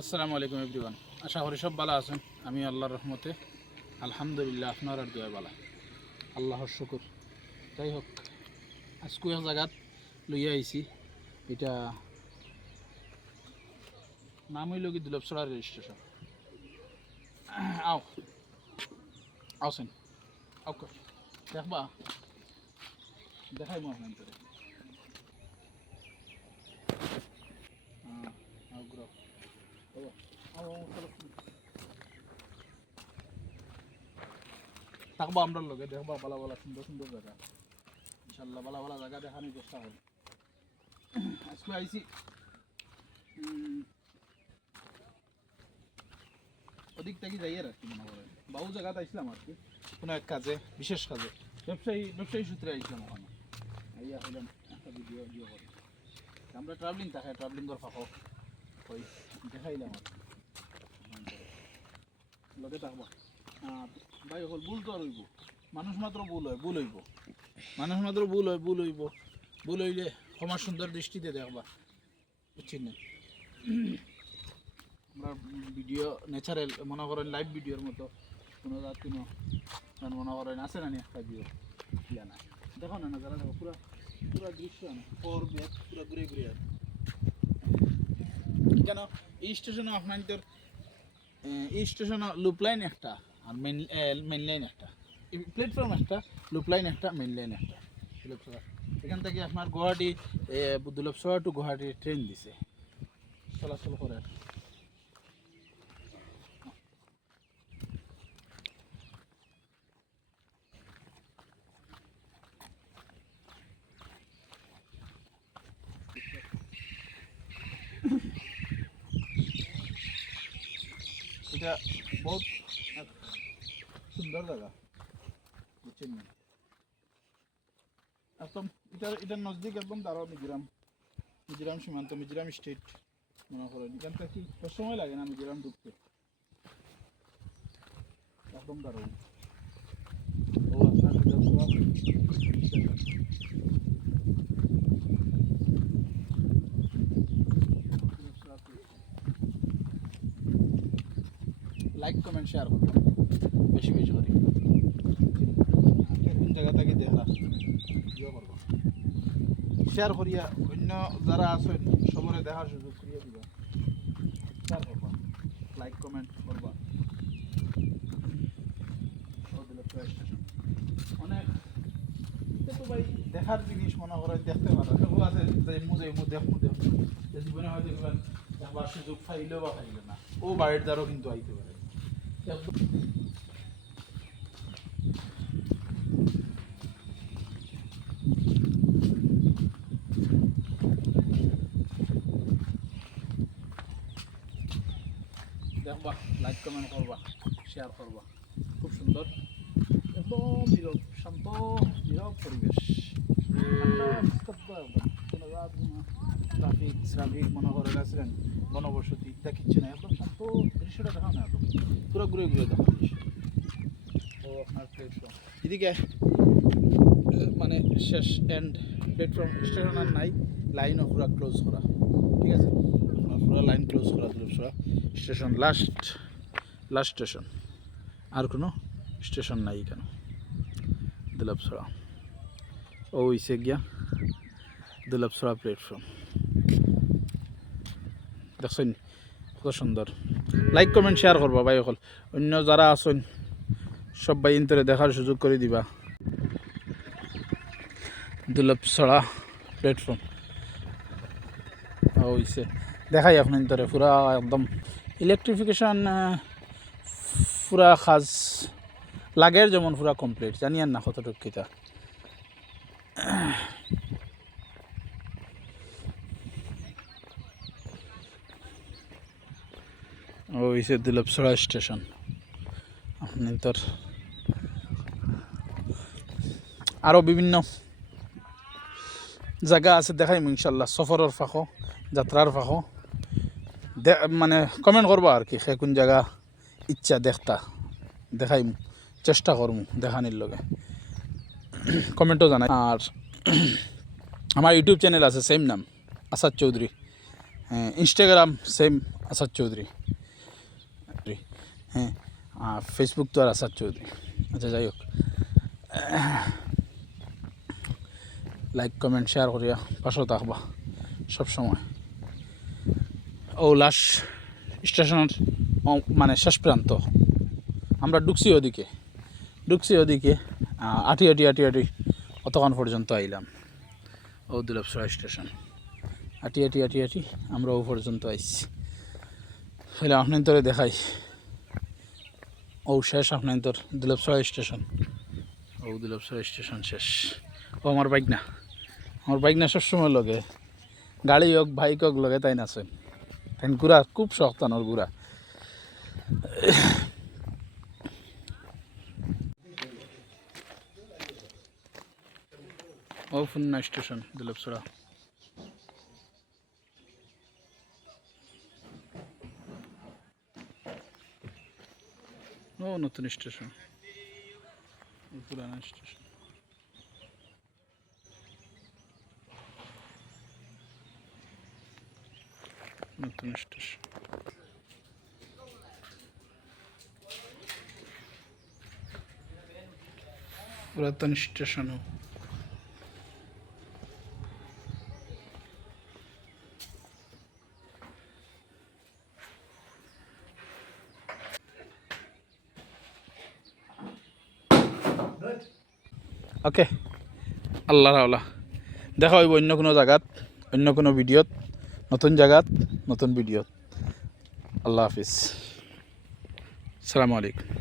আসসালামু আলাইকুম এভরিওয়ান। আশা করি সব ভালো আছেন। আমি আল্লাহর রহমতে আলহামদুলিল্লাহ আপনার আর দোয়া বালা। আল্লাহর শুকুর। যাই হোক, আজকে এক জায়গাত লইয়া আইছি। এটা নাম হইল কি দুলভছড়া রেজিস্ট্রেশন। আও আওসেন আও কর। দেখবা? দেখাই মো আপনার ভিতরে হ্যাঁ আও গ্রহ থাকব আমরা লগে দেখবা ভালো ভালো সুন্দর সুন্দর জায়গা। ইনশাল্লাহ ভালো ভালো জায়গা দেখানোর চেষ্টা করি আজকে উম, ওদিক থেকে যাই আর কি মনে করেন। বহু জায়গাতে আইছিলাম আর কি কোনো এক কাজে বিশেষ কাজে। ব্যবসায়ী ব্যবসায়ী সূত্রে আইছিলাম ওখানে। আইয়া হইলাম একটা ভিডিও ভিডিও করি। আমরা ট্রাভেলিং থাকে ট্রাভেলিং কর ফাঁক ওই দেখাইলাম আর কি। লগে থাকবা ভাই হল ভুল তো আর হইব। মানুষ মাত্র ভুল হয়, ভুল হইব। মানুষ মাত্র ভুল হয়, ভুল হইব। ভুল হইলে ক্ষমা সুন্দর দৃষ্টিতে দেখবা। বুঝছি না? আমরা ভিডিও ন্যাচারাল মনে করেন লাইভ ভিডিওর মতো। কোনো জাত কোনো মানে করেন আছে না নি একটা ভিডিও ইয়া না দেখো না যারা দেখো, পুরা পুরা দৃশ্য না। ফোর ব্যাক পুরা ঘুরে ঘুরে কেন? এই স্টেশনে আপনার স্টেশনে লুপ লাইন একটা, আর মেন মেন লাইন একটা। প্ল্যাটফর্ম একটা লুপ লাইন একটা মেন লাইন একটা। এখান থেকে আপনার গুয়াহাটি দুলভসভা টু গুয়াহাটি ট্রেন দিছে। চলাচল করে। এটা বহুত সুন্দর জায়গা। বুঝছেন না? একদম এটার এটার নজদিক একদম দাঁড়াও মিজোরাম। মিজোরাম সীমান্ত, মিজোরাম স্টেট, মনে করেন। এখান থেকে কি সময় লাগে না মিজোরাম ঢুকতে। একদম দাঁড়াও ও আপনার বিধানসভা লাইক কমেন্ট শেয়ার করব। বেশি বেশি করে। কোন জায়গা থেকে দেখা ইয়ে শেয়ার করিয়া অন্য যারা আছেন, সবরে দেখার সুযোগ করিয়া দিবা। শেয়ার করবা। লাইক কমেন্ট করবা। অনেক দেখার জিনিস মনে করেন, দেখতে পারা। সব আছে যে মুজে মু দেখ মু দেখ জীবনে হয়তো দেখবেন দেখবার সুযোগ পাইলেও বা পাইলে না। ও বাড়ির দ্বারাও কিন্তু আইতে পারে। দেখবা লাইক কমেন্ট করবা শেয়ার করবা খুব সুন্দর একদম নীরব শান্ত নীরব পরিবেশ ট্রাফিক ট্রাফিক মনে করে গেছিলেন বনবসতি দেখিচ্ছে না একদম শান্ত দৃশ্যটা দেখা না একদম। পুরো ঘুরে ঘুরে দেখা ও আপনার প্লেটফর্ম এদিকে মানে শেষ এন্ড প্ল্যাটফর্ম স্টেশন আর নাই। লাইনও পুরো ক্লোজ করা। ঠিক আছে? পুরো লাইন ক্লোজ করা দুলপসরা স্টেশন লাস্ট লাস্ট স্টেশন আর কোনো স্টেশন নাই কেন? দুলপসরা ও ইসে গিয়া দুলপসরা প্ল্যাটফর্ম দেখছেন? কত সুন্দর। লাইক কমেন্ট শেয়ার করবা ভাই অকল। অন্য যারা আছেন সব ভাই ইন্তরে দেখার সুযোগ করে দিবা। দুলপসড়া প্ল্যাটফর্ম হইছে। দেখাই আপনার ইন্তরে পুরা একদম ইলেকট্রিফিকেশন পুরা খাজ লাগের যেমন পুরা কমপ্লিট জানি আর না কতটুক কিতা ওইসে দুলপসড়া স্টেশন। আপনি তোর আরও বিভিন্ন জায়গা আছে দেখাইম ইনশাল্লাহ, সফরের ফাঁকো, যাত্রার ফাঁকো। মানে কমেন্ট করব আর কি, সে কোন জায়গা ইচ্ছা দেখতা, দেখাইম, চেষ্টা করমু দেখানির লগে। কমেন্টও জানাই। আর আমার ইউটিউব চ্যানেল আছে সেম নাম, Asad Chowdhury. Instagram same Asad Chowdhury. হ্যাঁ ফেসবুক তো আর আসাদ চৌধুরী। আচ্ছা যাই হোক। লাইক কমেন্ট শেয়ার করিয়া পাশেও থাকবা সবসময় ও, লাশ স্টেশনের মানে শেষ প্রান্ত। আমরা ঢুকছি ওদিকে। ঢুকছি ওদিকে আটি আটি আটি আটি, অতক্ষণ পর্যন্ত আইলাম। ও দুলভসরা স্টেশন। আটি আটি আটি আটি, আমরা ও পর্যন্ত আইছি। তাহলে আপনার তোরে দেখাই। ও শেষ আপনার তোর দুলভসরা স্টেশন। ও দুলভসরা স্টেশন শেষ। ও আমার বাইক না আমার বাইক না সবসময় লগে। গাড়ি হোক, বাইক হোক, লগে তাই নাচেন তাই ঘুরা খুব শখ তানোর ঘুরা ও ফুন্না স্টেশন দুলভসরা ও নতুন স্টেশন। পুরানো স্টেশন। নতুন স্টেশন। পুরাতন স্টেশনও। ওকে আল্লাহ আল্লাহ দেখা হইব অন্য কোনো জায়গাত, অন্য কোনো ভিডিওত, নতুন জায়গাত, নতুন ভিডিওত। আল্লাহ হাফিজ। সালামু আলাইকুম।